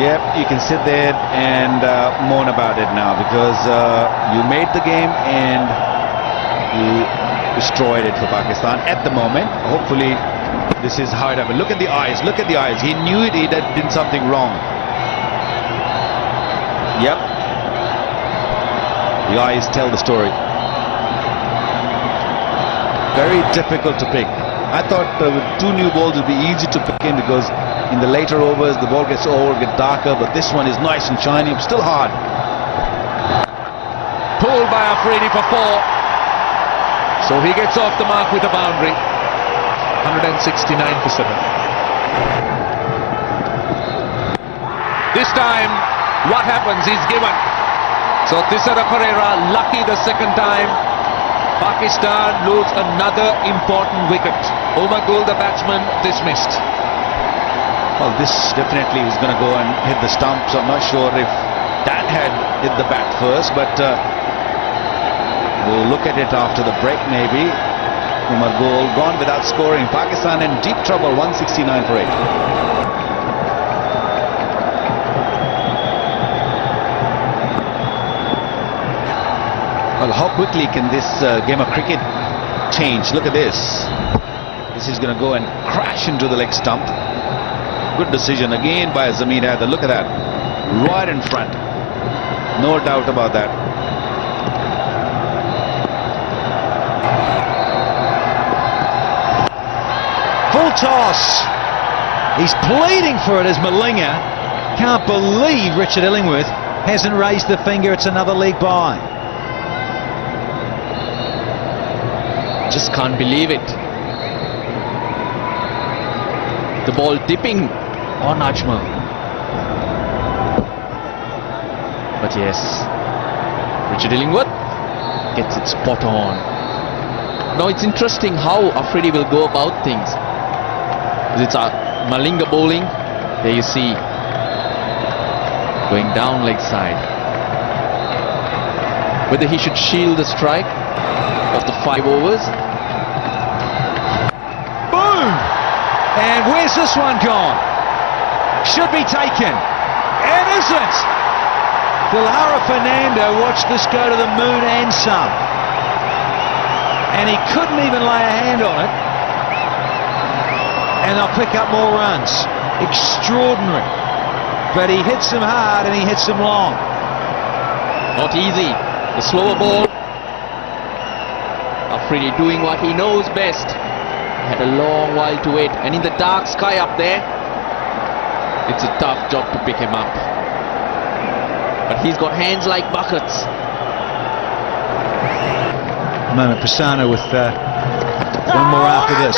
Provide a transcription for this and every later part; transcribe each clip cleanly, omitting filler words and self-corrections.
Yep, you can sit there and moan about it now because you made the game and you destroyed it for Pakistan at the moment. Hopefully this is how it happened. Look at the eyes, look at the eyes. He knew it, he did something wrong. Yep. The eyes tell the story. Very difficult to pick. I thought with 2 new balls it would be easy to pick in because in the later overs the ball gets old, gets darker, but this one is nice and shiny, but still hard. Pulled by Afridi for 4. So he gets off the mark with a boundary. 169 for 7. This time, what happens? He's given. So Thisara Pereira, lucky the second time. Pakistan lose another important wicket. Omar Gul, the batsman, dismissed. Well, this definitely is going to go and hit the stumps. I'm not sure if that had hit the bat first, but we'll look at it after the break maybe. Umar Gul gone without scoring. Pakistan in deep trouble, 169 for 8. Well, how quickly can this game of cricket change? Look at this. This is going to go and crash into the leg stump. Good decision again by Zamir Haider. Look at that. Right in front. No doubt about that. Full toss. He's pleading for it as Malinga. Can't believe Richard Illingworth hasn't raised the finger. It's another leg by. Just can't believe it. The ball dipping on Ajmal. But yes, Richard Illingworth gets it spot on. Now it's interesting how Afridi will go about things. It's a Malinga bowling. There you see, going down leg side. Whether he should shield the strike of the 5 overs. Boom! And where's this one gone? Should be taken. And isn't! Dilara Fernando watched this go to the moon and some. And he couldn't even lay a hand on it. And they'll pick up more runs. Extraordinary. But he hits them hard and he hits them long. Not easy. The slower ball. Afridi doing what he knows best. Had a long while to wait, and in the dark sky up there, it's a tough job to pick him up. But he's got hands like buckets. A moment, Prasanna with one more after this.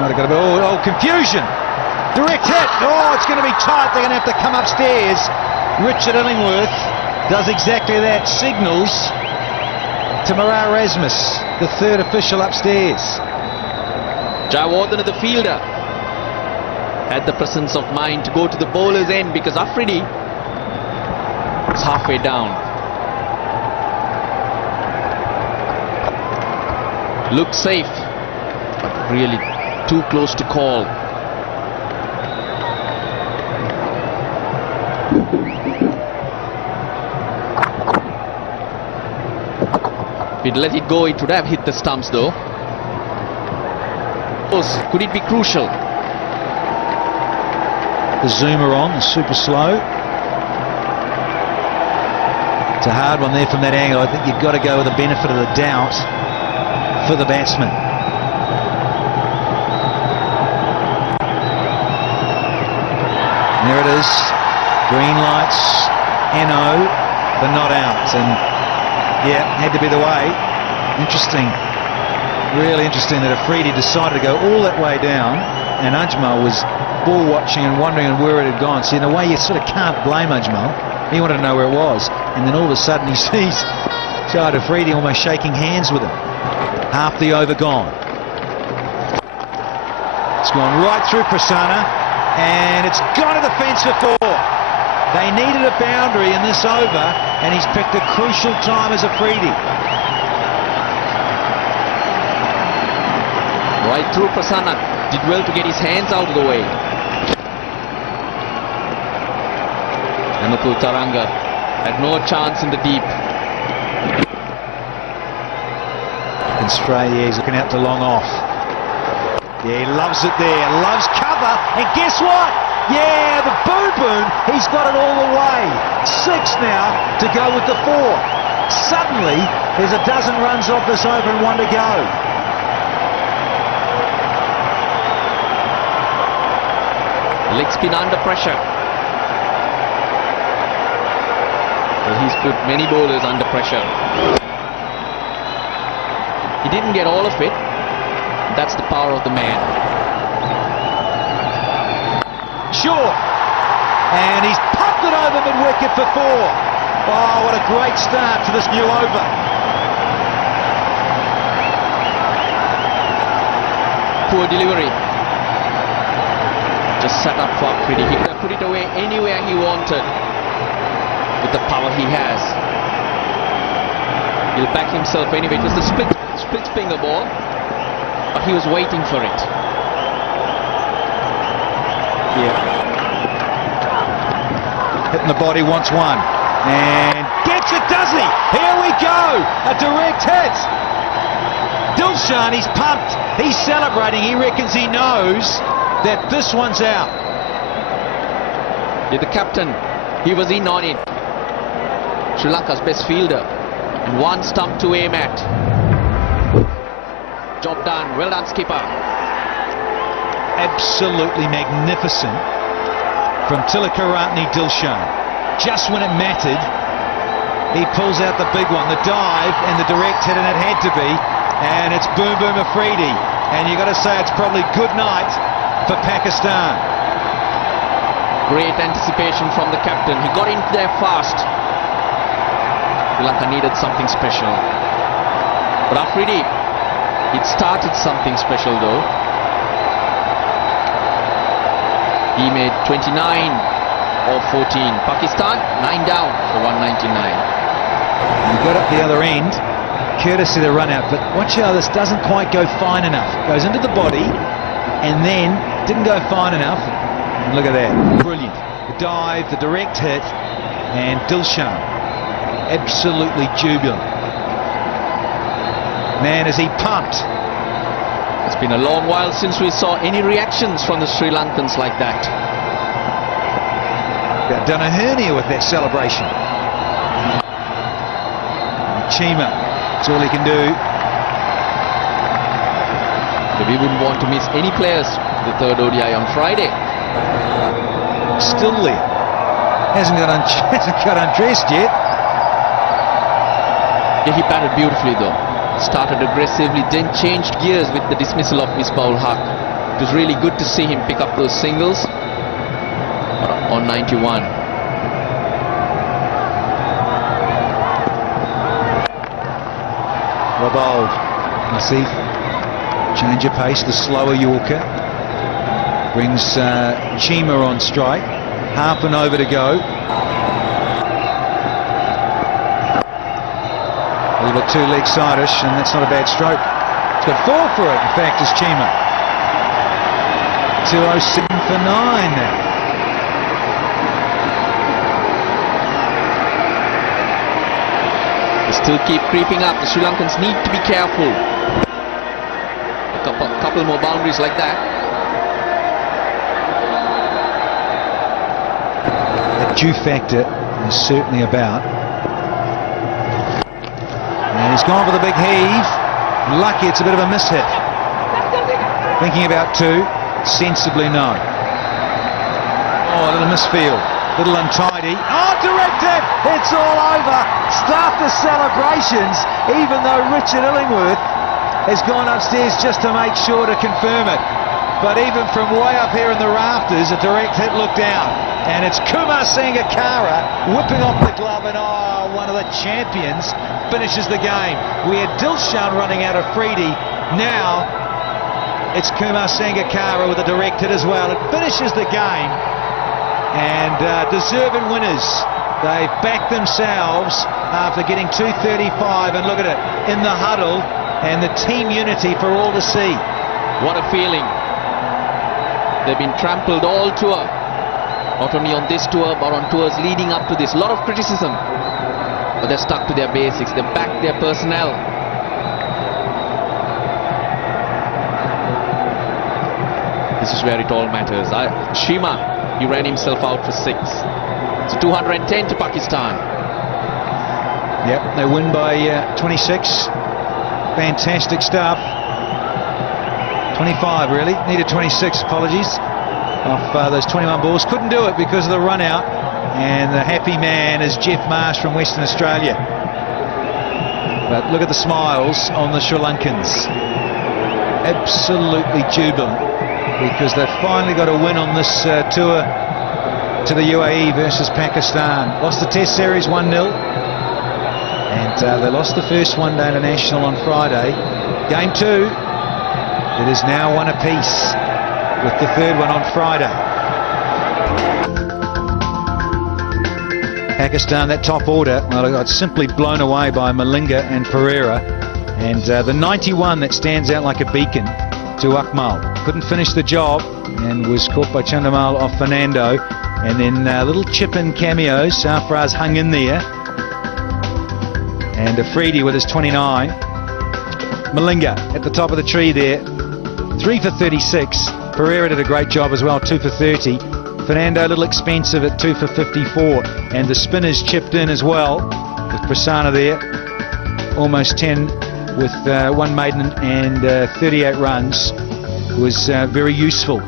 Might have got a bit, oh, confusion. Direct hit. Oh, it's going to be tight. They're going to have to come upstairs. Richard Illingworth does exactly that. Signals to Marar Rasmus, the 3rd official upstairs. Jayawardene, the fielder, had the presence of mind to go to the bowler's end because Afridi was halfway down. Looked safe, but really too close to call. If he'd let it go, it would have hit the stumps though. Could it be crucial? The zoomer on, the super slow. It's a hard one there from that angle. I think you've got to go with the benefit of the doubt for the batsman. There it is. Green lights, NO, but not out. And yeah, had to be the way. Interesting. Really interesting that Afridi decided to go all that way down, and Ajmal was ball watching and wondering where it had gone. See, in a way you sort of can't blame Ajmal. He wanted to know where it was, and then all of a sudden he sees Shahid Afridi almost shaking hands with him. Half the over gone. It's gone right through Prasanna, and it's gone to the fence for 4. They needed a boundary in this over, and he's picked a crucial time as Afridi. Right through Prasanna. Did well to get his hands out of the way. Muthu Taranga had no chance in the deep. And Stray, he's looking out to long off. Yeah, he loves it there, loves cover, and guess what? Yeah, the boom boom, he's got it all the way. 6 now to go with the 4. Suddenly, there's a dozen runs off this over and 1 to go. Leg spin under pressure. Well, he's put many bowlers under pressure. He didn't get all of it. That's the power of the man. Short. And he's popped it over mid-wicket for 4. Oh, what a great start to this new over. Poor delivery. Just set up for Afridi. He could have put it away anywhere he wanted with the power he has. He'll back himself anyway. It was the split finger ball, but he was waiting for it. Yeah. Hitting the body once 1. And gets it, does he? Here we go. A direct hit. Dilshan, he's pumped. He's celebrating. He reckons he knows that this one's out. Yeah, the captain, he was in on it. Sri Lanka's best fielder. And 1 stump to aim at. Job done. Well done, skipper. Absolutely magnificent from Tilakaratne Dilshan. Just when it mattered, he pulls out the big one, the dive and the direct hit, and it had to be. And it's Boom Boom Afridi. And you've got to say it's probably good night for Pakistan. Great anticipation from the captain. He got in there fast. Sri Lanka needed something special. But Afridi, it started something special though. He made 29 of 14. Pakistan 9 down for 199. He got up the other end, courtesy of the run out, but watch how this doesn't quite go fine enough. Goes into the body and then didn't go fine enough. And look at that, brilliant. The dive, the direct hit, and Dilshan absolutely jubilant. Man, is he pumped. It's been a long while since we saw any reactions from the Sri Lankans like that. They've done a hernia with that celebration. Chima, that's all he can do. We wouldn't want to miss any players the 3rd ODI on Friday. Still there. Hasn't got undressed yet. Yeah, he batted beautifully though. Started aggressively, then changed gears with the dismissal of Misbah-ul Haq. It was really good to see him pick up those singles on 91. Well bowled. Naseef. Change of pace, the slower Yorker. Brings Chima on strike. Half an over to go. A little bit too leg side-ish, and that's not a bad stroke. It's got 4 for it, in fact, is Chima. 207 for 9 now. They still keep creeping up. The Sri Lankans need to be careful. A couple more boundaries like that. The dew factor is certainly about. And he's gone for the big heave. Lucky it's a bit of a mishit. Thinking about 2, sensibly no. Oh, a little misfield. Little untidy. Oh, directed! It's all over. Start the celebrations, even though Richard Illingworth has gone upstairs just to make sure to confirm it. But even from way up here in the rafters, a direct hit looked down. And it's Kumar Sangakkara whipping off the glove, and one of the champions finishes the game. We had Dilshan running out of Afridi. Now it's Kumar Sangakkara with a direct hit as well. It finishes the game. And deserving winners. They've backed themselves after getting 235, and look at it, in the huddle, and the team unity for all to see. What a feeling. They've been trampled all tour. Not only on this tour, but on tours leading up to this. A lot of criticism. But they're stuck to their basics. They back their personnel. This is where it all matters. Shima, he ran himself out for 6. So 210 to Pakistan. Yep, they win by 26. Fantastic stuff. 25 really. Needed 26, apologies. Off those 21 balls. Couldn't do it because of the run out. And the happy man is Jeff Marsh from Western Australia. But look at the smiles on the Sri Lankans. Absolutely jubilant, because they've finally got a win on this tour to the UAE versus Pakistan. Lost the Test Series 1-0, and they lost the first one-day international on Friday. Game 2, it is now 1 apiece, with the third one on Friday. Pakistan, that top order, well, it got simply blown away by Malinga and Pereira, and the 91 that stands out like a beacon to Akmal. Couldn't finish the job and was caught by Chandamal off Fernando, and then little chip-in cameos. Sarfraz hung in there, and Afridi with his 29. Malinga at the top of the tree there, 3 for 36. Pereira did a great job as well, 2 for 30. Fernando a little expensive at 2 for 54, and the spinners chipped in as well, with Prasanna there, almost 10 with 1 maiden and 38 runs. Was very useful.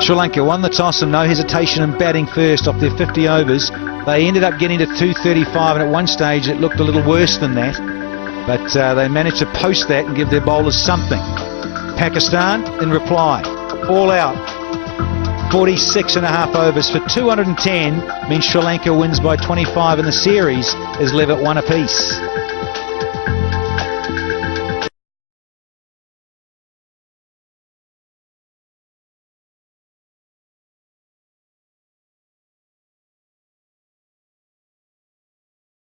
Sri Lanka won the toss and no hesitation in batting first off their 50 overs. They ended up getting to 235, and at one stage it looked a little worse than that, but they managed to post that and give their bowlers something. Pakistan in reply, all out, 46 and a half overs for 210 means Sri Lanka wins by 25 and the series is live at 1 apiece.